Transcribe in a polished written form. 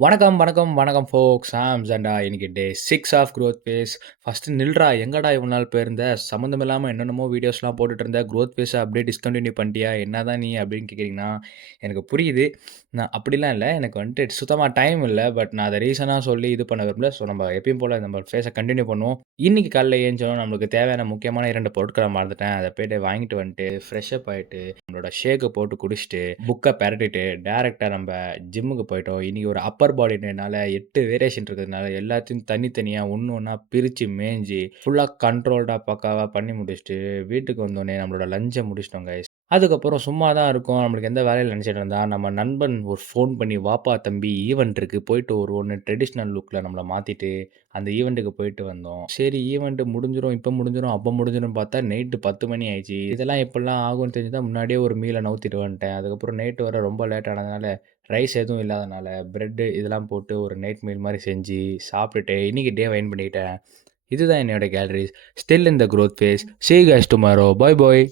வணக்கம், வணக்கம், வணக்கம் ஃபோக்ஸ். ஜண்டா. இன்னைக்கு டே 6 ஆஃப் குரோத் ஃபேஸ். ஃபர்ஸ்ட்டு நில்றா! எங்கடா இவ்வளோ நாள் போயிருந்த? சம்மந்தம் இல்லாம என்னென்னமோ வீடியோஸ்லாம் போட்டுட்டு இருந்த. குரோத் ஃபேஸ அப்படியே டிஸ்கன்டின்யூ பண்ணிட்டியா? என்னதான் நீ அப்படின்னு கேட்கிறீங்கன்னா, எனக்கு புரியுது. நான் அப்படிலாம் இல்ல. எனக்கு வந்துட்டு சுத்தமா டைம் இல்ல. பட் நான் அத ரீசனா சொல்லி இது பண்ண விரும்பல. ஸோ நம்ம எப்பயும் போல நம்ம ஃபேஸ கன்டின்யூ பண்ணுவோம். இன்னைக்கு காலைல எழுந்தோன நம்மளுக்கு தேவையான முக்கியமான 2 பொருட்கள மறந்துட்டேன். அத போயிட்டு வாங்கிட்டு வந்துட்டு, ஃப்ரெஷ் அப் ஆயிட்டு, நம்மளோட ஷேக்க போட்டு குடிச்சுட்டு, புக்க பெரட்டிட்டு, டைரக்ட்டா நம்ப ஜிம்முக்கு போயிட்டோம். இன்னைக்கு ஒரு அப்பர் பாடி டேனால 8 வேரியேஷன் இருக்கிறதுனால எல்லாத்தையும் தனித்தனியா ஒண்ணு ஒண்ணா பிரிச்சு மேய்ஞ்சு, ஃபுல்லா கண்ட்ரோல்டா பக்காவா பண்ணி முடிச்சுட்டு, வீட்டுக்கு வந்தோனே நம்மளோட லஞ்ச முடிச்சுட்டோம் கைஸ். அதுக்கப்புறம் சும்மா தான் இருக்கோம். நம்மளுக்கு எந்த வேலையும் இல்ல நெனச்சுட்டு இருந்தா, நம்ம நண்பன் ஒரு ஃபோன் பண்ணி, "வாப்பா தம்பி ஈவென்ட் இருக்கு. போயிட்டு வருவோம்ன்னு" ட்ரெடிஷனல் லுக்ல நம்மள மாத்திட்டு, அந்த ஈவென்ட்க்கு போயிட்டு வந்தோம். சரி ஈவென்ட் முடிஞ்சிரும், இப்ப முடிஞ்சிரும், அப்ப முடிஞ்சிரும்ன்னு பார்த்தா, நைட்டு 10 மணி ஆயிடுச்சு. இதெல்லாம் எப்படிலாம் ஆகும்ன்னு தெரிஞ்சு தான் முன்னாடியே ஒரு மீல நவுத்திட்டு வந்துட்டேன். அதுக்கப்புறம் நைட் வர ரொம்ப லேட் ஆனதுனால, ரைஸ் எதுவும் இல்லாதனால, பிரெட் இதெல்லாம் போட்டு ஒரு நைட் மீல் மாரி செஞ்சு, சாப்பிட்டுட்டு, இன்னைக்கு டேவ எண்ட் பண்ணிட்டேன். இதுதான் என்னோட galleries. Still in the growth phase. See you guys tomorrow. Bye bye.